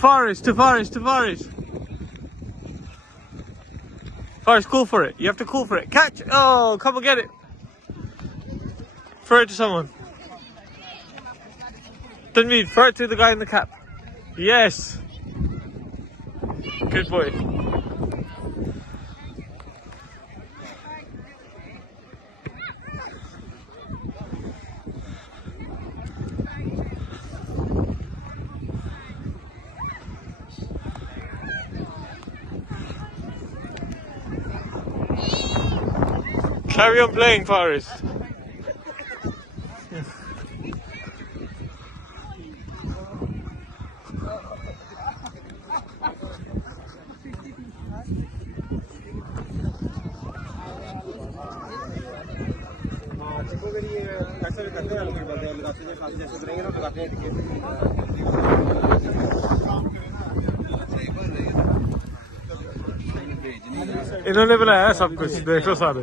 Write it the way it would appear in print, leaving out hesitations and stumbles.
Forest, to Forest, to Forest. Forest, call for it. You have to call for it. Catch! Oh, come and get it. Throw it to someone. Tanveer, throw it to the guy in the cap. Yes. Good boy. Carry on playing, Forest. इन्होंने बनाया सब कुछ देख लो सारे